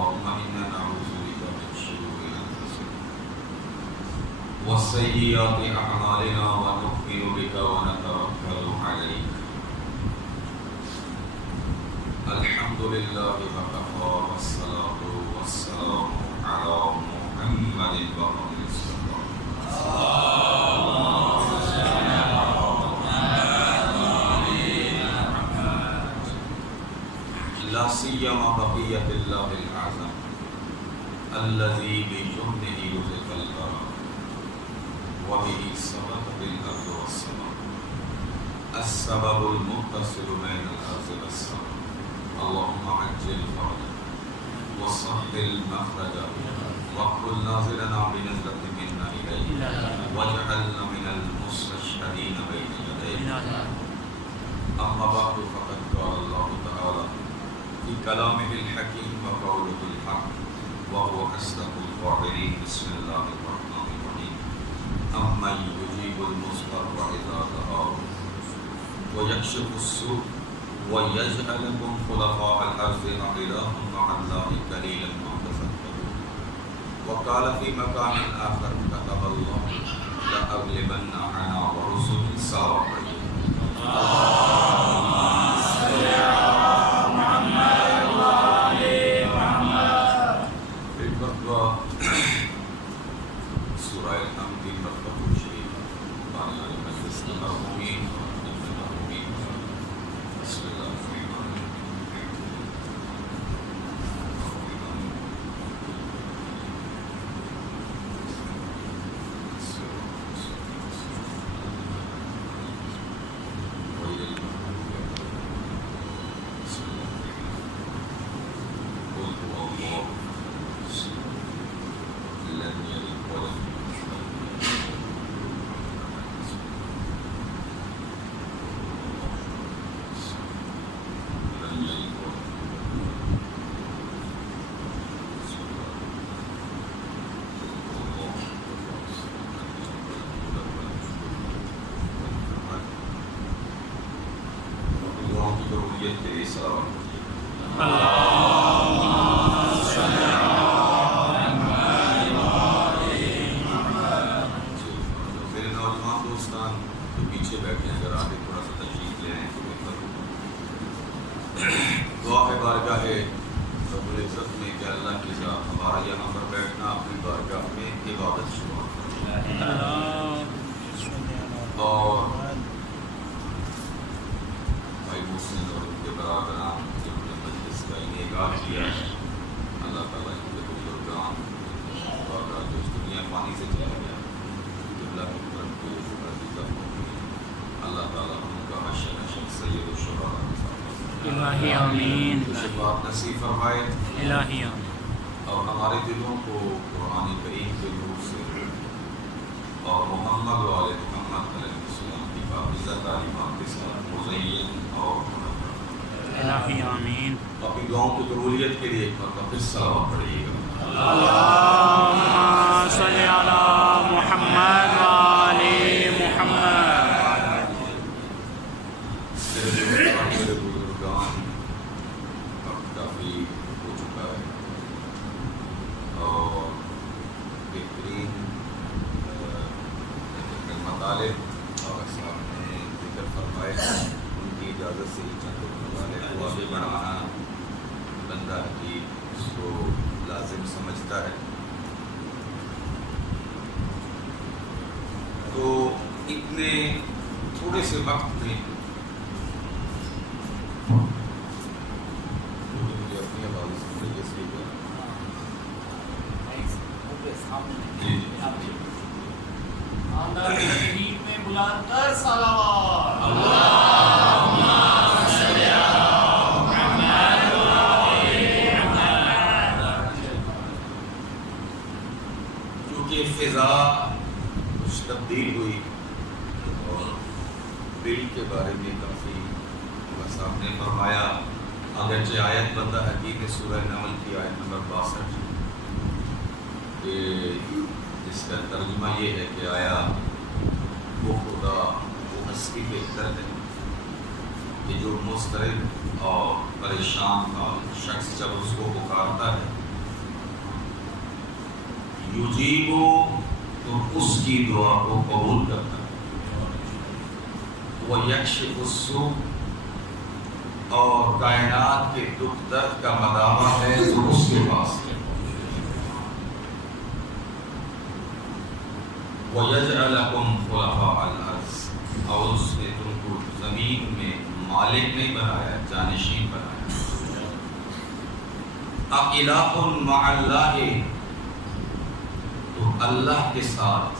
اللهم إنا نعوذ بك من شرور أنفسنا وسيئات أعمالنا ونؤمن بك ونتوكل عليك. الحمد لله وكفى والصلاة والسلام على محمد المصطفى. لا سيما بقية الله الأعظم الذي بجنده رزق البراء وبه ثبتت الأرض والسماء السبب المتصل بين الأرض والسماء. اللهم عجل فرجا وسهل مخرجا وكن ناظرنا بنظرة منا إليك واجعلنا من المستشهدين بين يديك. أما بعد فقد قال الله تعالى في كلامه الحكيم وقوله الحق وهو أصدق القائلين. بسم الله الرحمن الرحيم. أمن يجيب المضطر إذا دعاه ويكشف السوء ويجعلكم خلفاء الأرض أإله مع الله قليلا ما تذكرون. وقال في مكان آخر كتب الله لأغلبن أنا ورسلي سواء. الہی آمین. شفاعت نصیب فرمائے الہی آمین. اور ہمارے دلوں کو قرآن کریم کے نور سے اور محمد و آل محمد علیہ السلام کی پاکیزہ تعلیمات کے ساتھ مزین اور الہی آمین. اپنی دعاؤں کی قبولیت کے لیے ایک مرتبہ پھر صلوات پڑھیے گا. اللہم صلی علی محمد و آل محمد. میرے بزرگان اب کافی ہو چکا ہے اور بہترین مطالب اور صاحب نے ذکر فرمائے. ان کی اجازت سے ہی چند مطالب کو آگے بڑھانا بندہ کی اس کو لازم سمجھتا ہے. تو اتنے تھوڑے سے وقت میں کیونکہ فضا کچھ تبدیل ہوئی اور دل کے بارے میں کافی صاحب نے فرمایا. اگرچہ آیت بندہ حقیق سورہ نمل کی آیت نمبر 62 کہ جس کا ترجمہ یہ ہے کہ آیا وہ خدا وہ ہستی بہتر ہے کہ جو مضطرب اور پریشان کا شخص جب اس کو پکارتا ہے یجیبو تو اس کی دعا کو قبول کرتا ہے، وَيَكْشِفُ السُّوءَ اور کائنات کے دکھ درد کا مداوع ہے تو اس کے پاس ہے، وَيَجْعَلَكُمْ خُلَفَاءَ الْأَرْضِ اور اس نے تم کو زمین میں مالک نہیں بنایا، جانشین بنایا۔ اَإِلَٰهٌ مَعَ اللَّهِ تو اللہ کے ساتھ،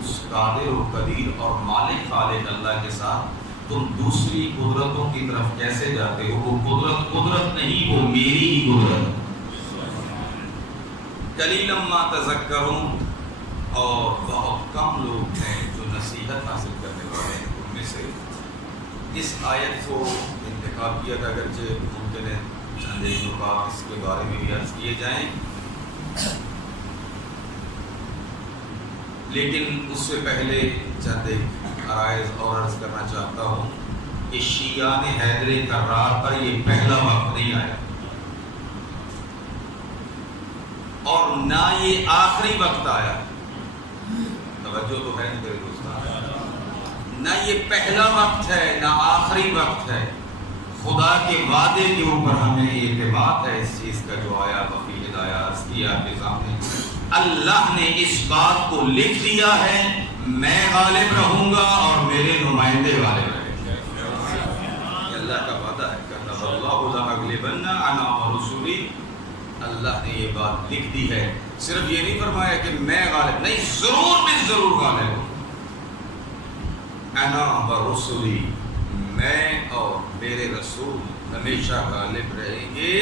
اس قادر و قدیر اور مالک خالق اللہ کے ساتھ تم دوسری قدرتوں کی طرف کیسے جاتے ہو؟ وہ قدرت نہیں، وہ میری ہی قدرت۔ قلیلا ما تذکرون اور بہت کم لوگ ہیں جو نصیحت حاصل کرنے والے ہیں۔ ان میں سے اس آیت کو انتخاب کیا تھا، اگرچہ ممکن ہے چند ایک نکات اس کے بارے میں بھی عرض کیے جائیں، لیکن اس سے پہلے چند ایک عرائض اور عرض کرنا چاہتا ہوں کہ شیعہ نے حیدر کرار پر یہ پہلا وقت نہیں آیا اور نہ یہ آخری وقت آیا، توجہ تو ہے میرے دوستان، نہ یہ پہلا وقت ہے نہ آخری وقت ہے۔ خدا کے وعدے کے اوپر ہمیں اعتماد ہے اس چیز کا جو آیا وفی ہدایہ عرض کیا آپ کے سامنے۔ اللہ نے اس بات کو لکھ دیا ہے، میں غالب رہوں گا اور میرے نمائندے غالب رہیں گے۔ یہ اللہ کا وعدہ ہے، کتب اللہ لأغلبن انا ورسلی، اللہ نے یہ بات لکھ دی ہے۔ صرف یہ نہیں فرمایا کہ میں غالب، نہیں، ضرور بھی ضرور غالب ہوں۔ انا ورسلی، میں اور میرے رسول ہمیشہ غالب رہیں گے۔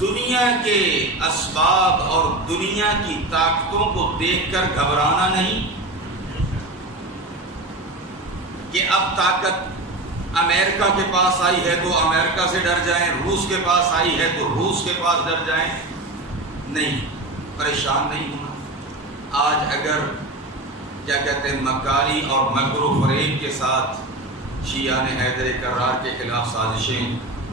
دنیا کے اسباب اور دنیا کی طاقتوں کو دیکھ کر گھبرانا نہیں کہ اب طاقت امریکہ کے پاس آئی ہے تو امریکہ سے ڈر جائیں، روس کے پاس آئی ہے تو روس کے پاس ڈر جائیں، نہیں، پریشان نہیں ہونا۔ آج اگر کیا کہتے ہیں مکاری اور مکر و فریب کے ساتھ شیعہ نے حیدر کرار کے خلاف سازشیں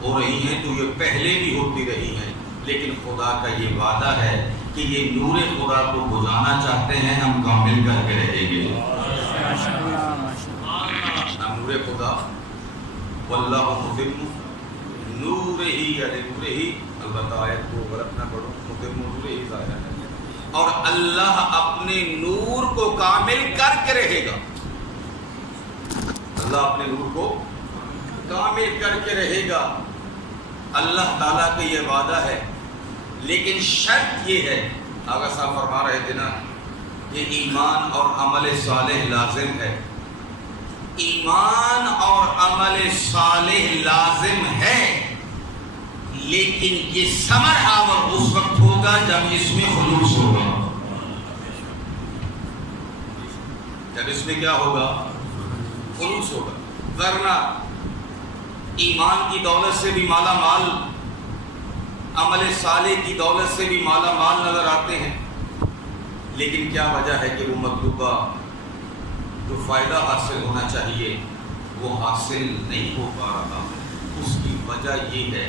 ہو رہی ہیں تو یہ پہلے بھی ہوتی رہی ہیں، لیکن خدا کا یہ وعدہ ہے کہ یہ نور خدا کو بجھانا چاہتے ہیں، ہم کامل کر کے رہیں گے۔ نور خدا واللہ متم نورہ یعنی نورہ، البتہ آیت کو غلط نہ پڑھو، متم نورہ ظاہر ہے، اور اللہ اپنے نور کو کامل کر کے رہے گا۔ اللہ اپنے نور کو کامل کر کے رہے گا، اللہ تعالیٰ کا یہ وعدہ ہے، لیکن شرط یہ ہے، آغا صاحب فرما رہے تھے نا کہ ایمان اور عمل صالح لازم ہے، ایمان اور عمل صالح لازم ہے، لیکن یہ ثمر آور اس وقت ہوگا جب اس میں خلوص ہوگا۔ جب اس میں کیا ہوگا؟ خلوص ہوگا، ورنہ ایمان کی دولت سے بھی مالا مال، عمل صالح کی دولت سے بھی مالا مال نظر آتے ہیں، لیکن کیا وجہ ہے کہ وہ مطلوبہ جو فائدہ حاصل ہونا چاہیے وہ حاصل نہیں ہو پا رہا؟ اس کی وجہ یہ ہے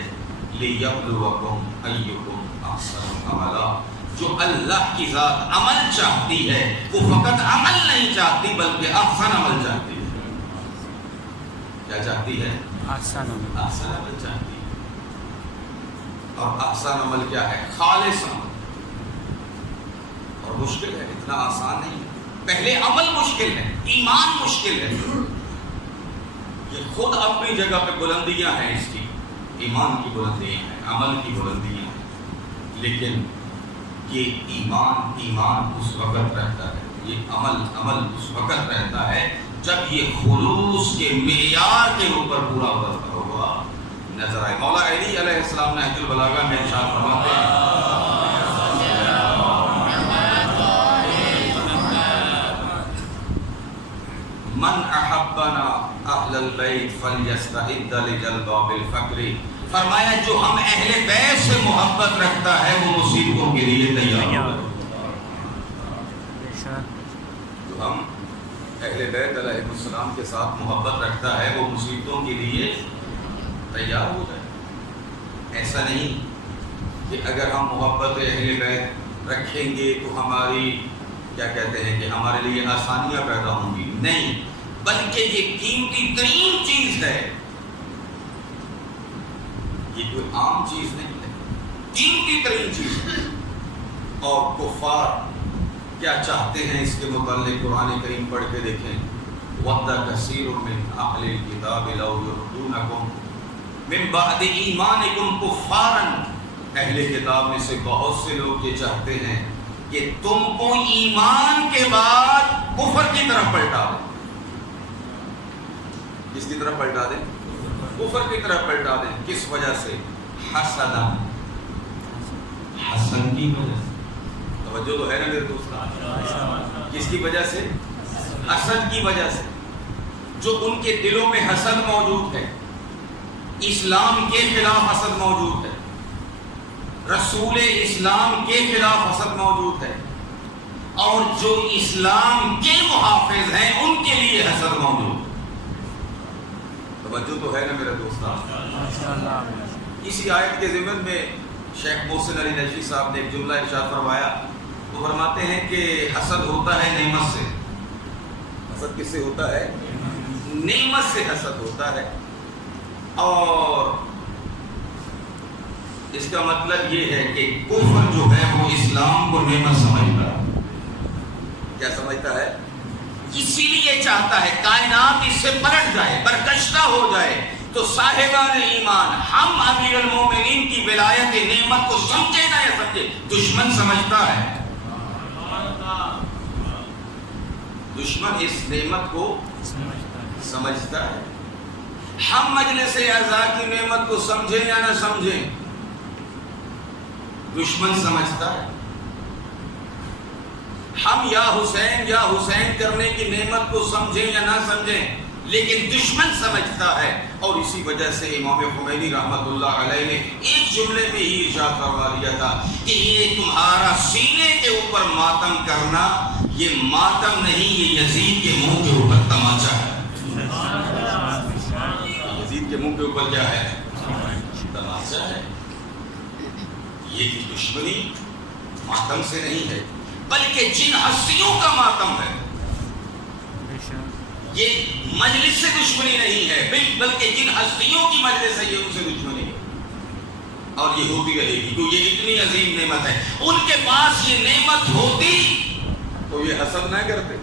لِيَبْلُوَكُمْ أَيُّكُمْ أَحْسَنُ عَمَلًا، جو اللہ کی ذات عمل چاہتی ہے وہ فقط عمل نہیں چاہتی بلکہ احسن عمل چاہتی ہے۔ کیا چاہتی ہے؟ احسن عمل چاہتی ہے، اور احسن عمل کیا ہے؟ خالص عمل، اور مشکل ہے، اتنا آسان نہیں ہے۔ پہلے عمل مشکل ہے، ایمان مشکل ہے، یہ خود اپنی جگہ پہ بلندیاں ہیں، اس کی ایمان کی بلندیاں ہیں، عمل کی بلندیاں ہیں، لیکن یہ ایمان اس وقت رہتا ہے، یہ عمل اس وقت رہتا ہے جب یہ خلوص کے معیار کے اوپر پورا اترتا ہوا نظر آئے۔ مولا علی علیہ السلام نے نہج البلاغہ میں ارشاد فرماتے ہیں، من احبنا اہل البیت فلیستعد لجلباب الفقر، فرمایا جو ہم اہل بیت سے محبت رکھتا ہے وہ مصیبتوں کے لیے تیار ہوگا۔ جو ہم اہل بیت علیہ السلام کے ساتھ محبت رکھتا ہے وہ مصیبتوں کے لیے تیار ہو جائے۔ ایسا نہیں کہ اگر ہم محبت اہل بیت رکھیں گے تو ہماری کیا کہتے ہیں کہ ہمارے لیے آسانیاں پیدا ہوں گی، نہیں، بلکہ یہ قیمتی ترین چیز ہے، یہ کوئی عام چیز نہیں ہے، قیمتی ترین چیز ہے۔ اور کفار کیا چاہتے ہیں اس کے متعلق قرآن کریم پڑھ کے دیکھیں، وَدَّ كَثِيرٌ مِّنْ أَهْلِ الْكِتَابِ لَوْ يُرْدُونَكُمْ مِنْ بَعْدِ إِيمَانِكُمْ كُفَّارًا، اہل کتاب میں سے بہت سے لوگ یہ چاہتے ہیں کہ تم کو ایمان کے بعد کفر کی طرف پلٹا دیں۔ کس کی طرف پلٹا دیں؟ کفر کی طرف پلٹا دیں۔ کس وجہ سے؟ حسدا، حسد کی وجہ سے۔ توجہ تو ہے نا میرے دوست؟ کس کی وجہ سے؟ حسد کی وجہ سے۔ جو ان کے دلوں میں حسد موجود ہے، اسلام کے خلاف حسد موجود ہے، رسول اسلام کے خلاف حسد موجود ہے، اور جو اسلام کے محافظ ہیں ان کے لیے حسد موجود ہے۔ توجہ تو ہے نا میرے دوستان؟ اسی آیت کے ضمن میں شیخ محسن علی نجفی صاحب نے ایک جملہ ارشاد فرمایا، وہ فرماتے ہیں کہ حسد ہوتا ہے نعمت سے۔ حسد کس سے ہوتا ہے؟ نعمت سے حسد ہوتا ہے۔ اور اس کا مطلب یہ ہے کہ کفر جو ہے وہ اسلام کو نعمت سمجھتا ہے۔ کیا سمجھتا ہے؟ اسی لیے چاہتا ہے کائنات اس سے پلٹ جائے، برکشتہ ہو جائے، تو صاحبان ایمان ہم امیر المومنین کی ولایت نعمت کو سمجھے نہ یا سمجھے، دشمن سمجھتا ہے۔ دشمن اس نعمت کو سمجھتا ہے۔ ہم مجلس اعزا کی نعمت کو سمجھیں یا نہ سمجھیں، دشمن سمجھتا ہے۔ ہم یا حسین کرنے کی نعمت کو سمجھیں یا نہ سمجھیں، لیکن دشمن سمجھتا ہے۔ اور اسی وجہ سے امام خمینی رحمت اللہ علیہ نے ایک جملے میں ہی ارشاد فرما دیا تھا کہ یہ تمہارا سینے کے اوپر ماتم کرنا، یہ ماتم نہیں، یہ یزید کے منہ کے اوپر تماچا ہے۔ یزید کے منہ کے اوپر کیا ہے؟ تماچا ہے۔ یہ دشمنی ماتم سے نہیں ہے، بلکہ جن ہستیوں کا ماتم ہے۔ یہ مجلس سے دشمنی نہیں ہے، بلکہ جن ہستیوں کی مجلس ہے یہ ان سے دشمنی ہے، اور یہ ہوتی رہے گی، تو یہ اتنی عظیم نعمت ہے۔ ان کے پاس یہ نعمت ہوتی تو یہ حسد نہ کرتے۔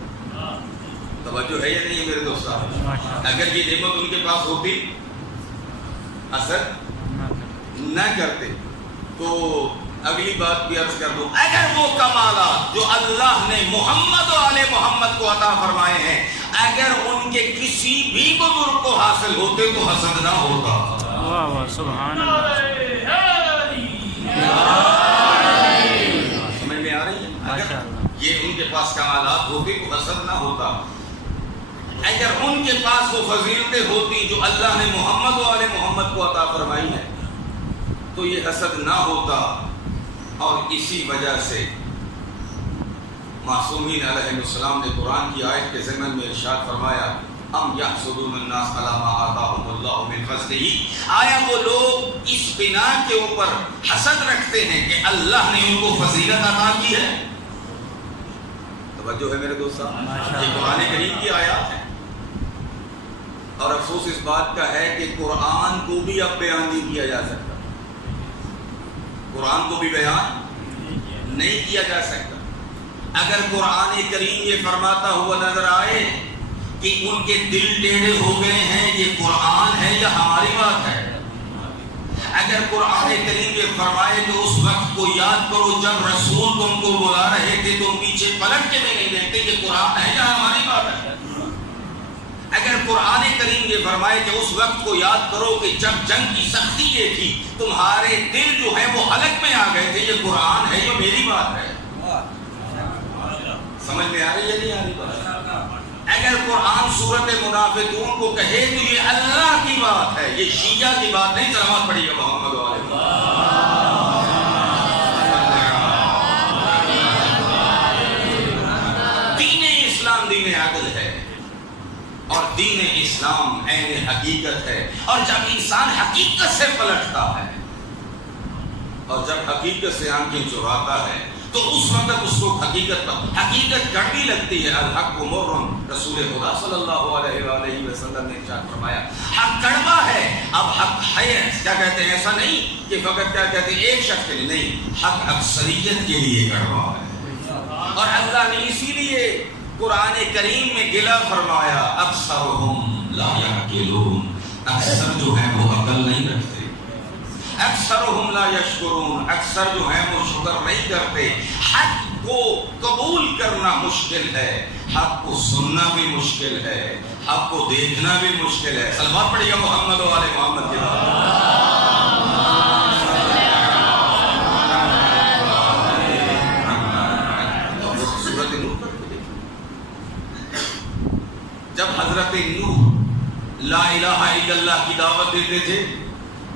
توجہ ہے یا نہیں ہے میرے دوست صاحب؟ اگر یہ نعمت ان کے پاس ہوتی، حسد نہ کرتے۔ تو اگلی بات بھی عرض کر دوں، اگر وہ کمالات جو اللہ نے محمد و آل محمد کو عطا فرمائے ہیں، اگر ان کے کسی بھی بزرگ کو حاصل ہوتے تو حسد نہ ہوتا۔ واہ واہ، سبحان اللہ۔ سمجھ میں آ رہی ہے؟ اگر یہ ان کے پاس کمالات ہوتے تو حسد نہ ہوتا۔ اگر ان کے پاس وہ فضیلتیں ہوتی جو اللہ نے محمد و آل محمد کو عطا فرمائی ہیں تو یہ حسد نہ ہوتا۔ اور اسی وجہ سے معصومین علیہ السلام نے قرآن کی آیت کے ضمن میں ارشاد فرمایا، ام یحسدون الناس علی ما آتاہم اللہ من فضلہ، آیا وہ لوگ اس بنا کے اوپر حسد رکھتے ہیں کہ اللہ نے ان کو فضیلت عطا کی ہے؟ توجہ ہے میرے دوست صاحب؟ یہ قرآن کریم کی آیات ہیں، اور افسوس اس بات کا ہے کہ قرآن کو بھی اب بیان نہیں کیا جا سکتا۔ قرآن کو بھی بیان نہیں کیا جا سکتا۔ اگر قرآن کریم یہ فرماتا ہوا نظر آئے کہ ان کے دل ٹیڑھے ہو گئے ہیں، یہ قرآن ہے یا ہماری بات ہے؟ اگر قرآن کریم یہ فرمائے تو اس وقت کو یاد کرو جب رسول تم کو بلا رہے تھے تو پیچھے پلٹ کے بھی نہیں دیکھتے یہ قرآن ہے یا ہماری بات ہے؟ اگر قرآن کریم یہ فرمائے کہ اس وقت کو یاد کرو کہ جب جنگ کی سختی یہ تھی تمہارے دل جو ہے وہ حلق میں آ گئے تھے، یہ قرآن ہے یا میری بات ہے؟ سمجھ میں آ رہی ہے نہیں آ رہی بات؟ اگر قرآن سورۃ منافقون کو کہے تو یہ اللہ کی بات ہے، یہ شیعہ کی بات نہیں۔ سلامت پڑھیے محمد علیہ۔ دین اسلام دین عدل ہے، اور دین اسلام عین حقیقت ہے۔ اور جب انسان حقیقت سے پلٹتا ہے اور جب حقیقت سے آنکھیں چراتا ہے تو اس وقت اس کو حقیقت کڑوی لگتی ہے. الحق مر، رسول خدا صلی اللہ علیہ وآلہ وسلم نے ارشاد فرمایا حق کڑوا ہے. اب حق ہے کیا کہتے ہیں، ایسا نہیں کہ فقط کیا کہتے ہیں ایک شخص کے لیے، نہیں، حق اکثریت کے لیے کڑوا ہے. اور اللہ نے اسی لیے قرآن کریم میں گلا فرمایا اکثرہم لا یعقلون، اکثر جو ہے وہ عقل نہیں رکھتے، اکثرہم لا یشکرون، اکثر جو ہیں وہ شکر نہیں کرتے. حق کو قبول کرنا مشکل ہے، حق کو سننا بھی مشکل ہے، حق کو دیکھنا بھی مشکل ہے. صلوات پڑھیے گا محمد و آل محمد کے بعد. جب حضرت نوح لا الہ الا اللہ کی دعوت دیتے تھے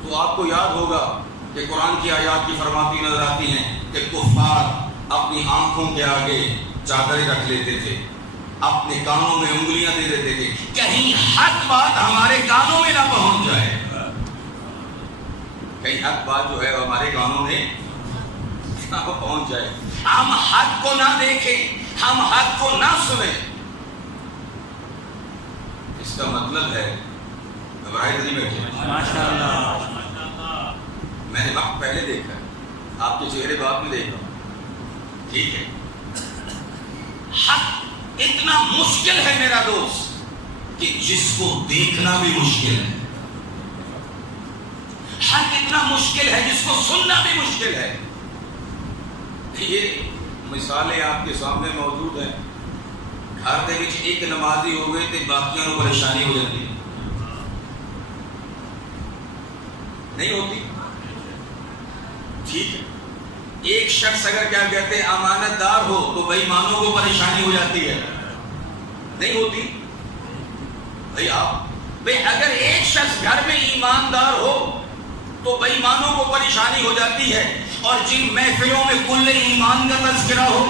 تو آپ کو یاد ہوگا کہ قرآن کی آیات کی فرماتی نظر آتی ہیں کہ کفار اپنی آنکھوں کے آگے چادریں رکھ لیتے تھے، اپنے کانوں میں انگلیاں دے دیتے تھے، کہیں حق بات ہمارے کانوں میں نہ پہنچ جائے، کہیں حق بات جو ہے ہمارے کانوں میں نہ پہنچ جائے، ہم حق کو نہ دیکھیں، ہم حق کو نہ سنیں. اس کا مطلب ہے گھبرائے نہیں بیٹھے. ماشاءاللہ. میں نے وقت پہلے دیکھا ہے، آپ کے چہرے بعد میں دیکھا. ٹھیک ہے، حق اتنا مشکل ہے میرا دوست کہ جس کو دیکھنا بھی مشکل ہے. حق اتنا مشکل ہے جس کو سننا بھی مشکل ہے. یہ مثالیں آپ کے سامنے موجود ہیں. گھر دے وچ ایک نمازی ہو گئے تے باقیاں نوں پریشانی ہو جاتی نہیں ہوتی. ٹھیک ہے، ایک شخص اگر کیا کہتے ہیں امانت دار ہو تو بے ایمانوں کو پریشانی ہو جاتی ہے نہیں ہوتی. بھائی آپ اگر ایک شخص گھر میں ایماندار ہو تو بے ایمانوں کو پریشانی ہو جاتی ہے. اور جن محفلوں میں کل ایمان کا تذکرہ ہو،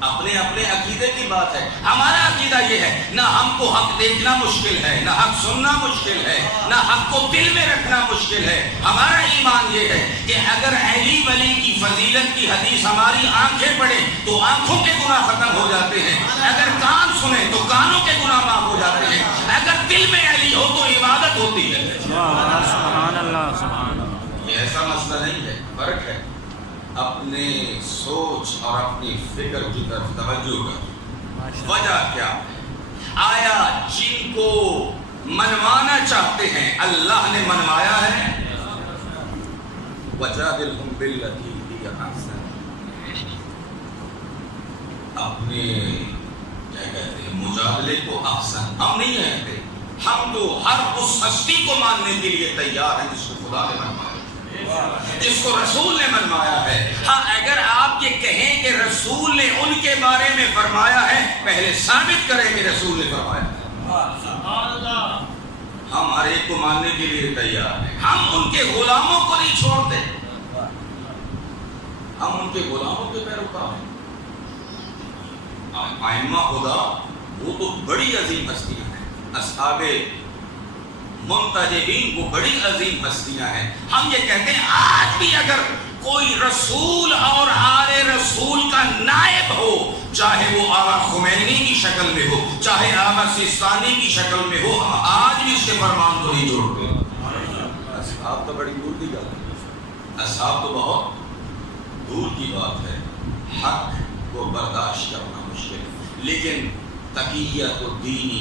اپنے اپنے عقیدے کی بات ہے. ہمارا عقیدہ یہ ہے نہ ہم کو حق دیکھنا مشکل ہے، نہ حق سننا مشکل ہے، نہ حق کو دل میں رکھنا مشکل ہے. ہمارا ایمان یہ ہے کہ اگر علی ولی کی فضیلت کی حدیث ہماری آنکھیں پڑھیں تو آنکھوں کے گناہ ختم ہو جاتے ہیں، اگر کان سنیں تو کانوں کے گناہ معاف ہو جاتے ہیں، اگر دل میں علی ہو تو عبادت ہوتی ہے. سبحان اللہ سبحان اللہ. یہ ایسا مسئلہ نہیں ہے، فرق ہے. اپنے سوچ اور اپنی فکر کی طرف توجہ کر. وجہ کیا ہے؟ آیا جن کو منوانا چاہتے ہیں اللہ نے منوایا ہے؟ وجادلہم باللتی ہی احسن. اپنے کیا کہتے ہیں مجادلے کو احسن ہم نہیں کہتے، ہم تو ہر اس ہستی کو ماننے کے لیے تیار ہیں جس کو خدا نے منوایا، جس کو رسول نے منوایا ہے. ہاں اگر آپ یہ کہیں کہ رسول نے ان کے بارے میں فرمایا ہے، پہلے ثابت کریں کہ رسول نے فرمایا ہے. ہم ہر ایک کو ماننے کے لیے تیار ہیں، ہم ان کے غلاموں کو نہیں چھوڑتے، ہم ان کے غلاموں کے پیروکار ہیں. ائمہ خدا وہ تو بڑی عظیم ہستیاں ہیں، اصحاب منتجبین وہ بڑی عظیم ہستیاں ہیں. ہم یہ کہتے ہیں آج بھی اگر کوئی رسول اور آل رسول کا نائب ہو، چاہے وہ آقا خمینی کی شکل میں ہو، چاہے آقا سیستانی کی شکل میں ہو، ہم آج بھی اس کے فرمان کو نہیں جوڑتے. اصحاب تو بڑی دور کی بات ہے، اصحاب تو بہت دور کی بات ہے. حق کو برداشت کرنا مشکل ہے، لیکن تقیت الدین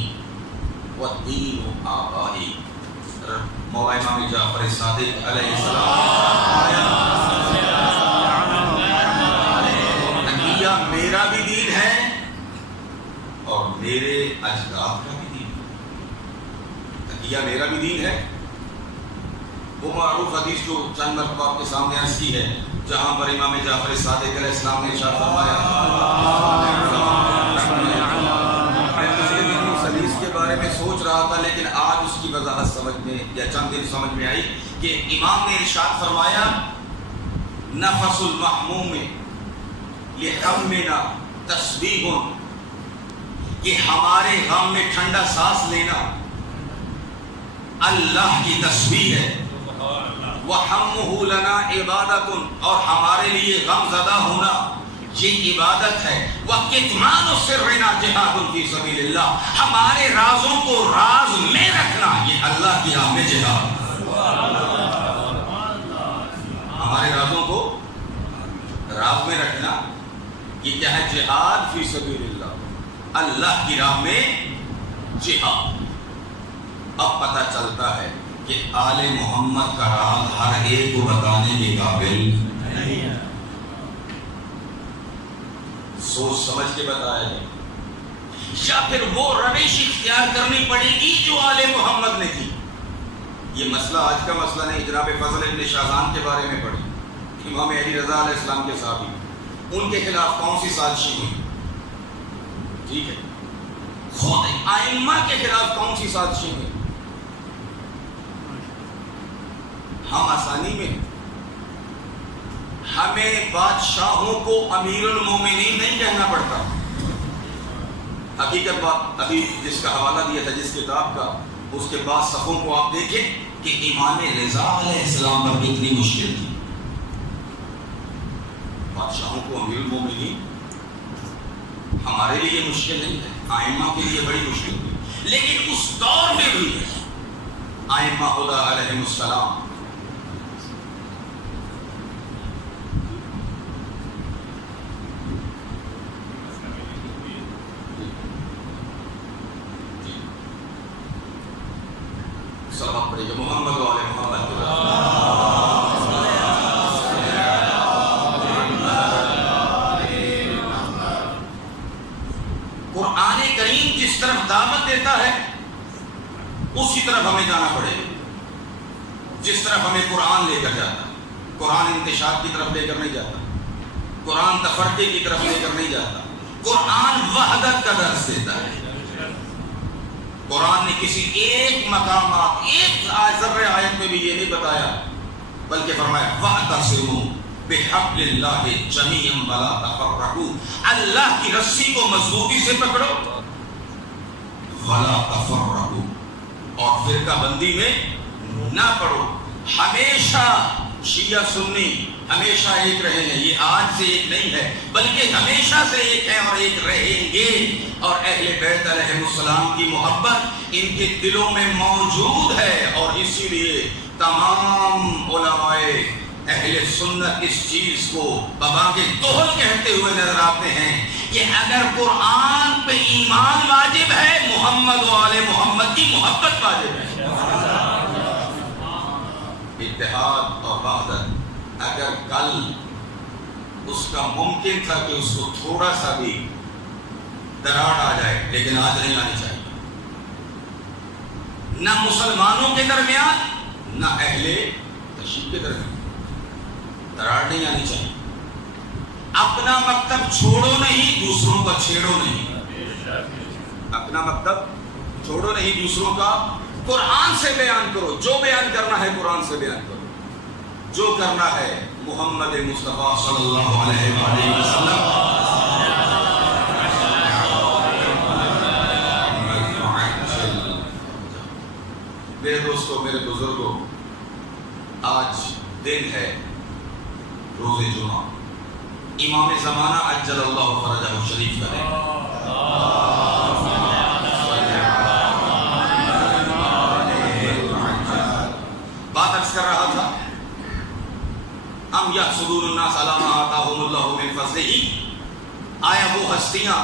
والدین آبائی، مولا امام جعفر صادق علیہ السلام، تقیہ میرا بھی دین ہے اور میرے اجداد کا بھی دین ہے. تقیہ میرا بھی دین ہے. وہ معروف حدیث جو چند مرتبہ آپ کے سامنے عرض کی ہے، جہاں پر امام جعفر صادق علیہ السلام نے ارشاد فرمایا، بارے میں سوچ رہا تھا لیکن آج اس کی وضاحت سمجھ میں یا چند دن سمجھ میں آئی کہ امام نے ارشاد فرمایا نفس المحموم لغمنا تسبیح، کہ ہمارے غم میں ٹھنڈا سانس لینا اللہ کی تسبیح ہے. وَحَمُّهُ لَنَا عِبَادَةٌ اور ہمارے لیے غم زدہ ہونا یہ عبادت ہے. وَكِتْمَانُ سِرِّنَا جِهَادٌ فِي سَبِيلِ اللَّهِ ہمارے رازوں کو راز میں رکھنا یہ اللہ کی راہ میں جہاد. ہمارے رازوں کو راز میں رکھنا یہ کیا ہے؟ جہاد فی سبیل اللہ، اللہ کی راہ میں جہاد. اب پتہ چلتا ہے کہ آل محمد کا راز ہر ایک کو بتانے کے قابل نہیں ہے. سوچ سمجھ کے بتایا جائے یا پھر وہ روش اختیار کرنی پڑے گی جو آل محمد نے کی. یہ مسئلہ آج کا مسئلہ نہیں. جناب فضل ابن شاہزان کے بارے میں پڑھی، امام علی رضا علیہ السلام کے صحابی، ان کے خلاف کون سی سازشیں ہوئی؟ ٹھیک ہے، خود ائمہ کے خلاف کون سی سازشیں ہوئی؟ ہم آسانی میں ہمیں بادشاہوں کو امیر المومنین نہیں کہنا پڑتا. حقیقت بات ابھی جس کا حوالہ دیا تھا جس کتاب کا، اس کے بعد صفوں کو آپ دیکھیں کہ امام رضا علیہ السلام پر کتنی مشکل تھی. بادشاہوں کو امیر المومنین ہمارے لیے مشکل نہیں ہے، ائمہ کے لیے بڑی مشکل تھی. لیکن اس دور میں بھی ائمہ خدا علیہ السلام سلام پڑے گا محمد و آل محمد کے قرآن کریم جس طرف دعوت دیتا ہے اسی طرف ہمیں جانا پڑے گا. جس طرف ہمیں قرآن لے کر جاتا ہے، قرآن انتشار کی طرف لے کر نہیں جاتا، قرآن تفرقے کی طرف لے کر نہیں جاتا. قرآن وحدت کا درس دیتا ہے. قرآن نے کسی ایک مقامات ایک ذرے آیت میں بھی یہ نہیں بتایا، بلکہ فرمایا وَاعْتَصِمُوا بِحَبْلِ اللَّهِ جَمِيعًا وَلَا تَفَرَّقُوا اللہ کی رسی کو مضبوطی سے پکڑو وَلَا تَفَرَّقُوا اور فرقہ بندی میں نہ پڑو. ہمیشہ شیعہ سنی ہمیشہ ایک رہے ہیں، یہ آج سے ایک نہیں ہے بلکہ ہمیشہ سے ایک ہے اور ایک رہیں گے. اور اہل بیت علیہ السلام کی محبت ان کے دلوں میں موجود ہے، اور اسی لیے تمام علماء اہل سنت اس چیز کو بابا کے دوہل کہتے ہوئے نظر آتے ہیں کہ اگر قرآن پہ ایمان واجب ہے، محمد و آل محمد کی محبت واجب ہے. اتحاد اور وحدت اگر کل اس کا ممکن تھا کہ اس کو تھوڑا سا بھی دراڑ آ جائے، لیکن آج نہیں آنی چاہیے. نہ مسلمانوں کے درمیان نہ اہل تشیع کے درمیان دراڑ نہیں آنی چاہیے. اپنا مکتب چھوڑو نہیں، دوسروں کا چھیڑو نہیں. اپنا مکتب چھوڑو نہیں، دوسروں کا قرآن سے بیان کرو. جو بیان کرنا ہے قرآن سے بیان کرو، جو کرنا ہے محمد مصطفیٰ صلی اللہ علیہ وآلہ وسلم. میرے دوستوں، میرے بزرگوں، آج دن ہے روز جمعہ، امام زمانہ عجل اللہ فرجہ شریف کا ہے. بات عرض کر رہا تھا ام یحسدون الناس علی ما آتاہم اللہ من فضلہ، آیا وہ ہستیاں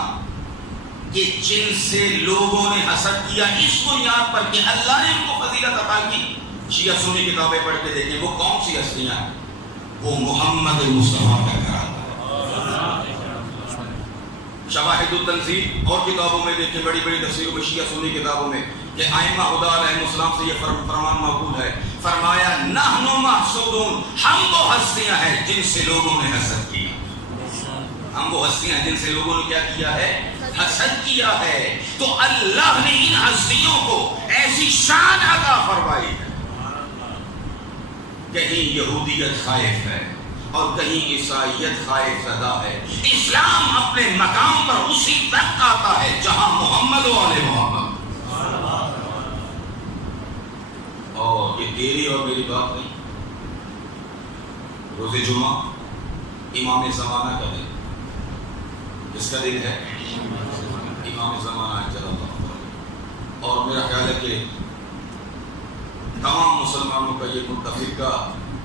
کہ جن سے لوگوں نے حسد کیا اس بنیاد پر کہ اللہ نے ان کو فضیلت عطا کی. شیعہ سنی کتابیں پڑھ کے دیکھیں وہ کون سی ہستیاں ہیں؟ وہ محمد مصطفیٰ کا گھرانہ. شواہد التنزیل اور کتابوں میں دیکھیں، بڑی بڑی تفسیروں میں شیعہ سنی کتابوں میں کہ ائمہ خدا علیہ السلام سے یہ فرمان موجود ہے. فرمایا نحن محسودون، ہم وہ ہستیاں ہیں جن سے لوگوں نے حسد کیا. ہم وہ ہستیاں ہیں جن سے لوگوں نے کیا کیا ہے؟ حسد کیا ہے. تو اللہ نے ان ہستیوں کو ایسی شان عطا فرمائی ہے. کہیں یہودیت خائف ہے اور کہیں عیسائیت خائف زدہ ہے. اسلام اپنے مقام پر اسی تک آتا ہے جہاں محمد و آل محمد. تیری اور میری بات نہیں. روز جمعہ امام زمانہ کا دن. کس کا دن ہے؟ امام زمانہ اجل اللہ فرجہ. اور میرا خیال ہے کہ تمام مسلمانوں کا یہ متفقہ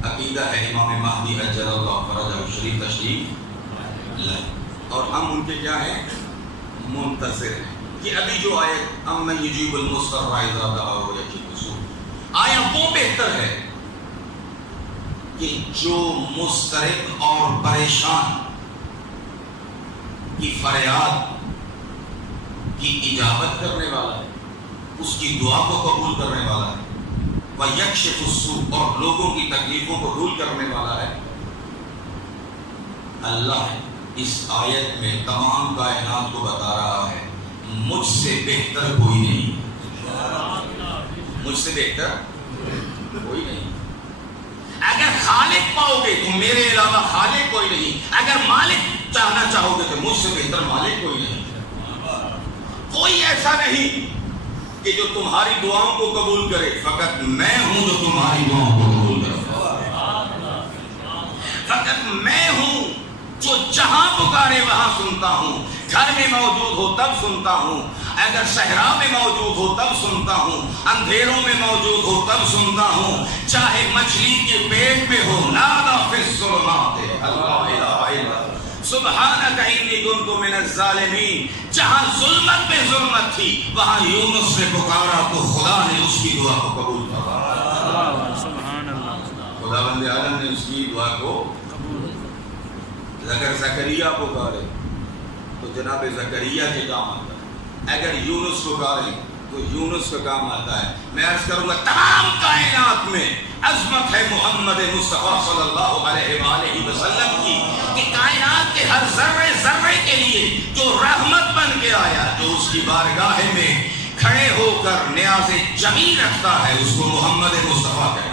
عقیدہ ہے امام مہدی اجل اللہ فرجہ شریف تشریف لائے. اور ہم ان کے کیا ہیں؟ منتظر ہیں. کہ ابھی جو آیت امن یجیب المضطر اذا دعاہ ویکشف السوء، آیا وہ بہتر ہے کہ جو مضطرب اور پریشان کی فریاد کی اجابت کرنے والا ہے، اس کی دعا کو قبول کرنے والا ہے، ویکشف السوء اور لوگوں کی تکلیفوں کو دور کرنے والا ہے. اللہ اس آیت میں تمام کائنات کو بتا رہا ہے مجھ سے بہتر کوئی نہیں. مجھ سے بہتر کوئی نہیں. اگر خالق پاؤ گے تو میرے علاوہ خالق کوئی نہیں. اگر مالک چاہنا چاہو گے تو مجھ سے بہتر مالک کوئی نہیں. کوئی ایسا نہیں کہ جو تمہاری دعاؤں کو قبول کرے. فقط میں ہوں جو تمہاری دعاؤں کو قبول کرے. فقط میں ہوں جو جہاں پکارے وہاں سنتا ہوں. گھر میں موجود ہو تب سنتا ہوں، اگر صحرا میں موجود ہو تب سنتا ہوں، اندھیروں میں موجود ہو تب سنتا ہوں، چاہے مچھلی کے پیٹ میں ہو. نادا فی الظلمات اللہ الہ الا سبحانک انی کنت من الظالمین. جہاں ظلمت پہ ظلمت تھی وہاں یونس نے پکارا تو خدا نے اس کی دعا کو قبول فرمایا. سبحان اللہ. خداوند عالم نے اس کی دعا کو. اگر زکریا پکارے تو جناب زکریا کے کام آتا ہے. اگر یونس پکارے تو یونس کا کام آتا ہے. میں عرض کروں گا تمام کائنات میں عظمت ہے محمد مصطفیٰ صلی اللہ علیہ وآلہ وسلم کی کہ کائنات کے ہر ذرے ذرے کے لیے جو رحمت بن کے آیا، جو اس کی بارگاہ میں کھڑے ہو کر نیاز جمی رکھتا ہے، اس کو محمد مصطفیٰ کہتے ہیں.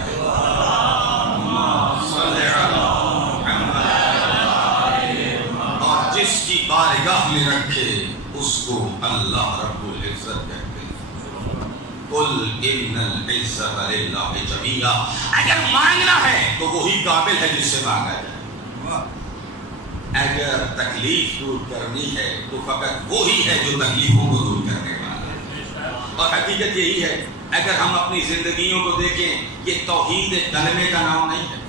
اور جس کی بارگاہ میں رکھے اس کو اللہ رب العزت کہتے ہیں. قل ان العزت للہ جمیعا. اگر مانگنا ہے تو وہی قابل ہے جس سے مانگا جائے. اگر تکلیف دور کرنی ہے تو فقط وہی ہے جو تکلیفوں کو دور کرنے والا ہے. اور حقیقت یہی ہے. اگر ہم اپنی زندگیوں کو دیکھیں، یہ توحید ایک کلمے کا نام نہیں ہے،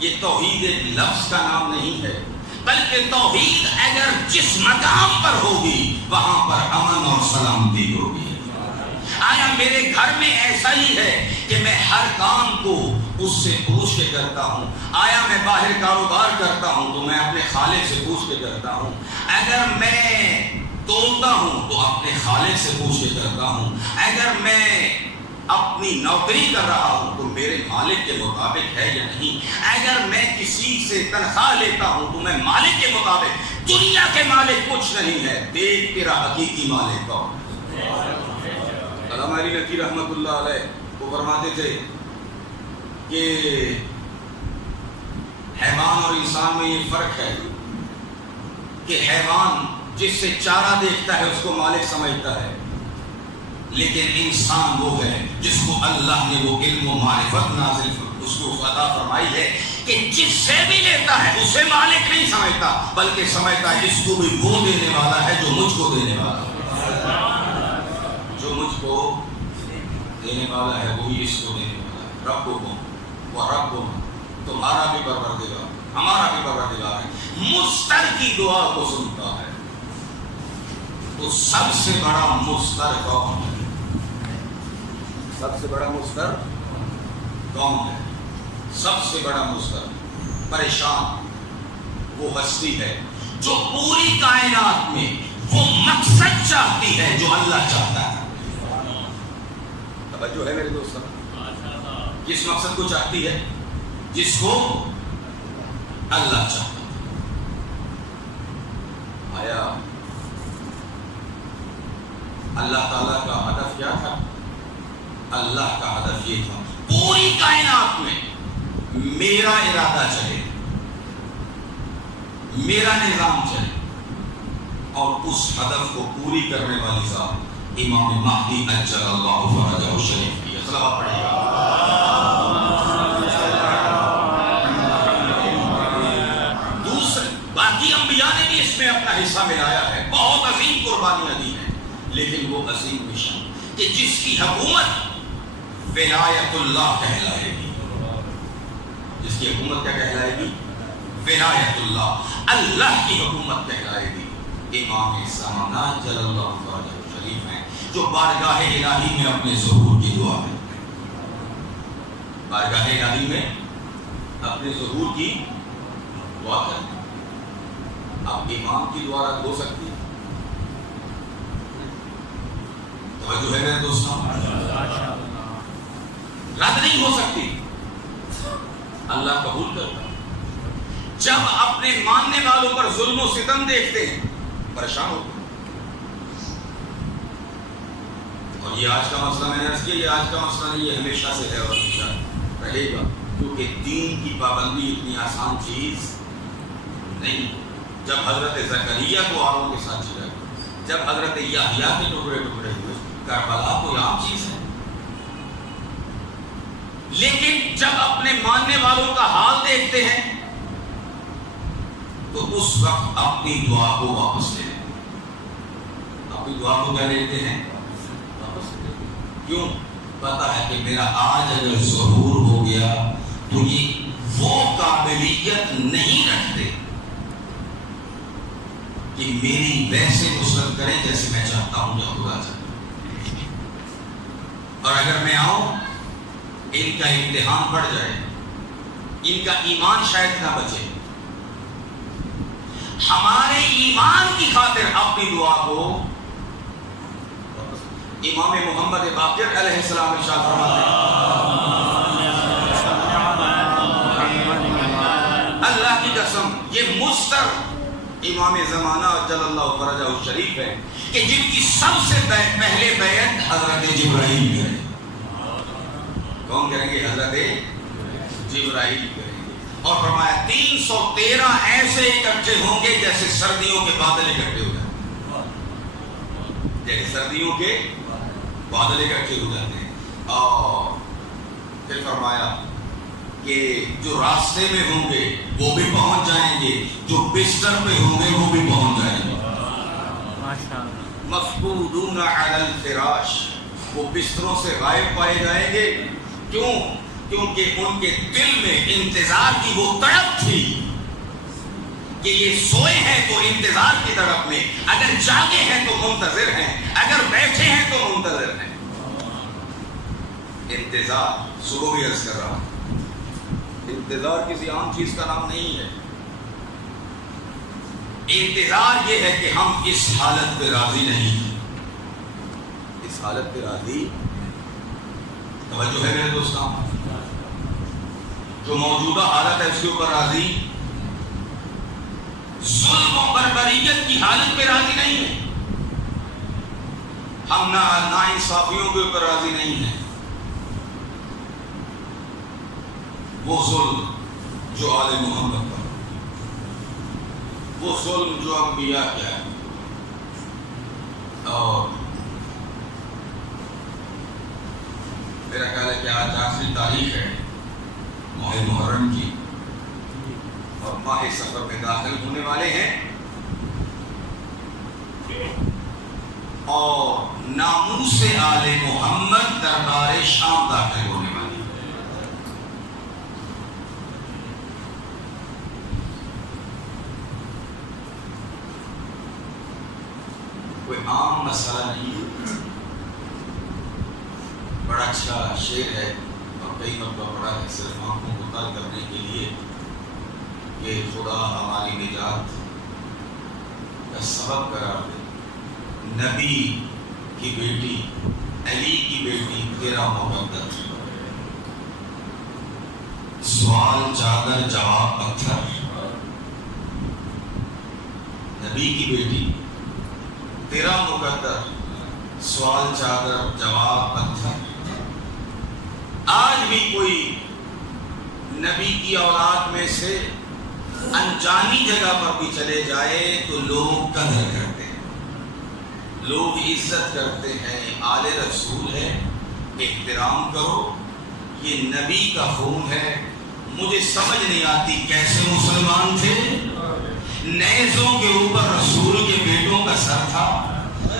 یہ توحید ایک لفظ کا نام نہیں ہے، بلکہ توحید اگر جس مقام پر ہوگی وہاں پر امن اور سلامتی ہوگی. آیا میرے گھر میں ایسا ہی ہے کہ میں ہر کام کو اس سے پوچھ کے کرتا ہوں. آیا میں باہر کاروبار کرتا ہوں تو میں اپنے خالق سے پوچھ کے کرتا ہوں. اگر میں تولتا ہوں تو اپنے خالق سے پوچھ کے کرتا ہوں. اگر میں اپنی نوکری کر رہا ہوں تو میرے مالک کے مطابق ہے یا نہیں. اگر میں کسی سے تنخواہ لیتا ہوں تو میں مالک کے مطابق. دنیا کے مالک کچھ نہیں ہے، دیکھ تیرا حقیقی مالک کون. علامہ علی نقی رحمۃ اللہ علیہ وہ فرماتے تھے کہ حیوان اور انسان میں یہ فرق ہے کہ حیوان جس سے چارہ دیکھتا ہے اس کو مالک سمجھتا ہے، لیکن انسان وہ ہے جس کو اللہ نے وہ علم و معرفت نازل اس کو عطا فرمائی ہے کہ جس سے بھی لیتا ہے اسے مالک نہیں سمجھتا، بلکہ سمجھتا ہے اس کو بھی وہ دینے والا ہے جو مجھ کو دینے والا ہے. جو مجھ کو دینے والا ہے وہی اس کو دینے والا ہے. رب کو وہ رب کو تمہارا بھی پروردگار ہمارا بھی پروردگار ہے. مضطر کی دعا کو سنتا ہے. تو سب سے بڑا مضطر کون ہے؟ سب سے بڑا مضطر کون ہے؟ سب سے بڑا مضطر پریشان وہ ہستی ہے جو پوری کائنات میں وہ مقصد چاہتی ہے جو اللہ چاہتا ہے. توجہ ہے میرے دوستوں؟ کس مقصد کو چاہتی ہے؟ جس کو اللہ چاہتا ہے. آیا اللہ تعالیٰ کا ہدف کیا تھا؟ اللہ کا ہدف یہ تھا پوری کائنات میں میرا ارادہ چلے، میرا نظام چلے، اور اس ہدف کو پوری کرنے والی ذات امام مہدی اجل اللہ فرجہ شریف کی صلوات پڑھیے گا. لیکن وہ عظیم مشن کہ جس کی حکومت ولایت اللہ کہلائے گی. جس کی حکومت کیا کہلائے گی؟ ولایت اللہ، اللہ کی حکومت کہلائے گی. امام زمانہ جل اللہ فرجہ شریف ہیں جو بارگاہ الہی میں اپنے ظہور کی دعا کرتے ہیں. بارگاہ الہی میں اپنے ظہور کی دعا کرتے ہیں. اب امام کی دعا رد ہو سکتی ہے؟ توجہ ہے میرے دوستوں؟ رد نہیں ہو سکتی. اللہ قبول کرتا. جب اپنے ماننے والوں پر ظلم و ستم دیکھتے ہیں پریشان ہوتے ہیں. اور یہ آج کا مسئلہ میں نے عرض کیا، یہ آج کا مسئلہ نہیں، یہ ہمیشہ سے ہے اور ہمیشہ رہے گا، کیونکہ دین کی پابندی اتنی آسان چیز نہیں. جب حضرت زکریا کو آروں کے ساتھ چلا گیا، جب حضرت یحییٰ کے ٹکڑے ٹکڑے ہوئے، کربلا کوئی عام چیز ہے. لیکن جب اپنے ماننے والوں کا حال دیکھتے ہیں تو اس وقت اپنی دعا کو واپس لے لیتے ہیں. اپنی دعا کو کیا لیتے ہیں؟ واپس لے لیتے ہیں. کیوں؟ پتا ہے کہ میرا آج اگر ظہور ہو گیا تو یہ وہ قابلیت نہیں رکھتے کہ میری ویسے نصرت کریں جیسے میں چاہتا ہوں یا خدا چاہتا ہوں. اور اگر میں آؤں ان کا امتحان بڑھ جائے، ان کا ایمان شاید نہ بچے. ہمارے ایمان کی خاطر اپنی دعا کو امام محمد باقر علیہ السلام ارشاد فرماتے ہیں، اللہ کی قسم یہ مستر امام زمانہ جل اللہ فرجہ الشریف ہے کہ جن کی سب سے پہلے بیعت حضرت جبرائیل کریں. کون کریں گے؟ حضرت جبرائیل کریں گے. اور فرمایا 313 ایسے اکٹھے ہوں گے جیسے سردیوں کے بادل اکٹھے ہو جاتے ہیں. جیسے سردیوں کے بادل اکٹھے ہو جاتے ہیں. اور پھر فرمایا کہ جو راستے میں ہوں گے وہ بھی پہنچ جائیں گے، جو بستر پہ ہوں گے وہ بھی پہنچ جائیں گے. مفقودون علی الفراش، وہ بستروں سے غائب پائے جائیں گے. کیوں؟ کیونکہ ان کے دل میں انتظار کی وہ تڑپ تھی کہ یہ سوئے ہیں تو انتظار کی تڑپ میں، اگر جاگے ہیں تو منتظر ہیں، اگر بیٹھے ہیں تو منتظر ہیں. انتظار، صبح بھی عرض کر رہا ہوں، انتظار کسی عام چیز کا نام نہیں ہے. انتظار یہ ہے کہ ہم اس حالت پہ راضی نہیں ہیں. اس حالت پہ راضی، توجہ ہے میرے دوستوں، جو موجودہ حالت ہے اس کے اوپر راضی، ظلم و بربریت کی حالت پہ راضی نہیں ہے. ہم ناانصافیوں کے اوپر راضی نہیں ہیں. وہ ظلم جو آل محمد پر، وہ ظلم جو انبیاء کیا ہے. اور میرا خیال ہے کہ آج 8ویں تاریخ ہے ماہ محرم کی، اور ماہ سفر میں داخل ہونے والے ہیں، اور ناموس آل محمد دربار شام داخل ہونے والی ہے. کوئی عام مسئلہ نہیں ہے. بڑا اچھا شعر ہے اور کئی مرتبہ پڑھا ہے صرف آنکھوں کو تر کرنے کے لیے کہ خدا ہماری نجات کا سبب قرار دے. نبی کی بیٹی، علی کی بیٹی تیرا مقدر، سوال چادر جواب پتھر. نبی کی بیٹی تیرا مقدر، سوال چادر جواب پتھر. آج بھی کوئی نبی کی اولاد میں سے انجانی جگہ پر بھی چلے جائے تو لوگ قدر کرتے ہیں، لوگ عزت کرتے ہیں. آل رسول ہے، احترام کرو. یہ نبی کا خون ہے. مجھے سمجھ نہیں آتی کیسے مسلمان تھے، نیزوں کے اوپر رسول کے بیٹوں کا سر تھا.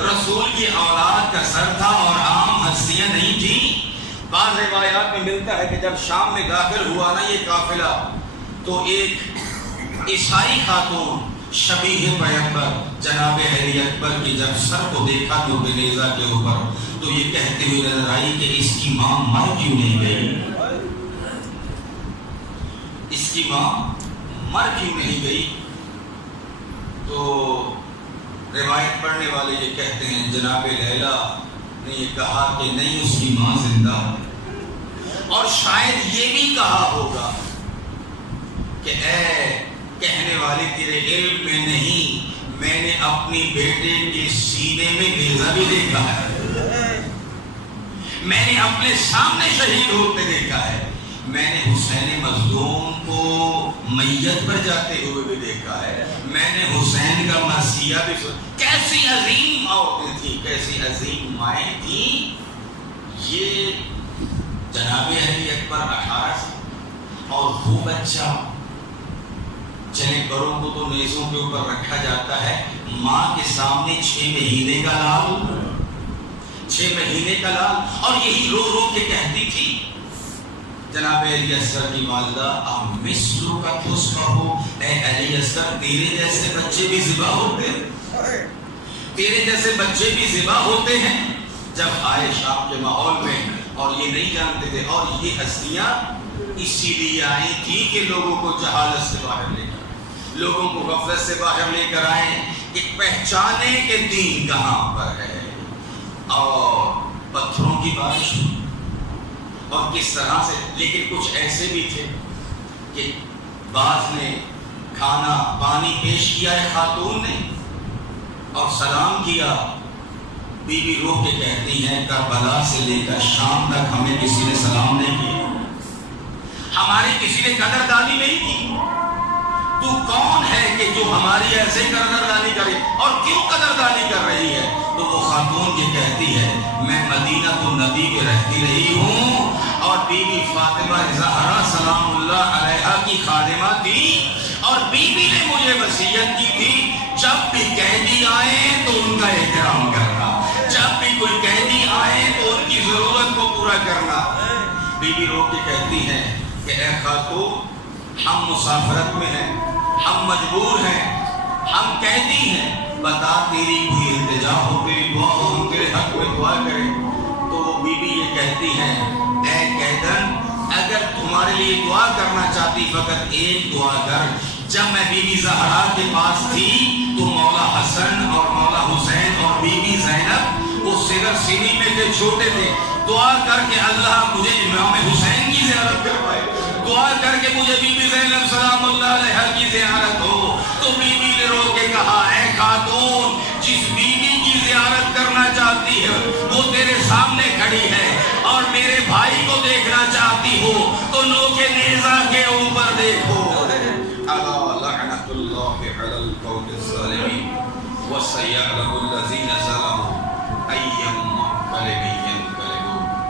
رسول کی اولاد کا سر تھا اور عام ہستیاں نہیں تھیں۔ بعض روایات میں ملتا ہے کہ جب شام میں داخل ہوا نا یہ قافلہ، تو ایک عیسائی خاتون شبیہ پیغمبر جناب علی اکبر کی جب سر کو دیکھا تو نیزہ کے اوپر، تو یہ کہتے ہوئے نظر آئی کہ اس کی ماں مر کیوں نہیں گئی، اس کی ماں مر کیوں نہیں گئی؟ تو روایت پڑھنے والے یہ کہتے ہیں جناب لیلا نے یہ کہا کہ نہیں، اس کی ماں زندہ ہے، اور شاید یہ بھی کہا ہوگا کہ اے کہنے والے تیرے علم میں نہیں، میں نے اپنی بیٹے کے سینے میں نیزہ بھی دیکھا ہے، میں نے اپنے سامنے شہید ہوتے دیکھا ہے، میں نے حسین مظلوم کو میت پر جاتے ہوئے بھی دیکھا ہے، میں نے حسین کا مرثیہ بھی سنا۔ کیسی عظیم عورتیں تھیں، کیسی عظیم مائیں تھیں۔ یہ جناب علی اکبر 18 سے، اور وہ بچہ چلے بڑوں کو تو نیزوں کے اوپر رکھا جاتا ہے، ماں کے سامنے 6 مہینے کا لال، 6 مہینے کا لال، اور یہی رو رو کے کہتی تھی جناب علی اصغر کی والدہ مثلو کا خوش کہو، اے علی اصغر تیرے جیسے بچے بھی ذبح ہوتے ہیں، تیرے جیسے بچے بھی ذبح ہوتے ہیں۔ جب آئے شام کے ماحول میں اور یہ نہیں جانتے تھے، اور یہ ہستیاں اسی لیے آئی تھی کہ لوگوں کو جہالت سے باہر لے کر، لوگوں کو غفلت سے باہر لے کر آئے کہ پہچانے کہ دین کہاں پر ہے۔ اور پتھروں کی بارش ہوئی، اور کس طرح سے، لیکن کچھ ایسے بھی تھے کہ بعض نے کھانا پانی پیش کیا ہے خاتون نے اور سلام کیا، بی بی رو کے کہتی ہیں کربلا سے لے کر شام تک ہمیں کسی نے سلام نہیں کیا، ہماری کسی نے قدردانی نہیں کی، تو کون ہے کہ جو ہماری ایسے قدردانی کرے، اور کیوں قدردانی کر رہی ہے؟ تو وہ خاتون یہ کہتی ہے میں مدینہ تو نبی کے رہتی رہی ہوں، اور بی بی فاطمہ زہرا سلام اللہ علیہا کی خادمہ تھی، اور بی بی نے مجھے وصیت کی تھی جب بھی قیدی آئے تو ان کا احترام کرنا، جب بھی کوئی قیدی آئے تو ان کی ضرورت کو پورا کرنا۔ بی بی رو کے کہتی ہیں کہ اے خاتون ہم مسافرت میں ہیں، ہم مجبور ہیں، ہم قیدی ہیں، بتا تیری کوئی التجا ہو، تیری دعا ہو، ہم تیرے حق میں دعا کریں۔ تو وہ بی بی یہ کہتی ہیں اے قیدن اگر تمہارے لیے دعا کرنا چاہتی فقط ایک دعا کر، جب میں بی بی زہرا کے پاس تھی تو مولا حسن اور مولا حسین اور بی بی زینب وہ صرف سینی میں تھے، چھوٹے تھے، دعا کر کے اللہ مجھے امام حسین کی زیارت کروائے، دعا کر کے مجھے بی بی زینب سلام اللہ علیہا کی زیارت ہو۔ تو بی بی نے رو کے کہا اے خاتون جس بی بی کی زیارت کرنا چاہتی ہے وہ تیرے سامنے کھڑی ہے، اور میرے بھائی کو دیکھنا چاہتی ہو تو نوک نیزہ کے اوپر دیکھو۔ الا لعنت اللہ علی القوم الظالمین وسیعلم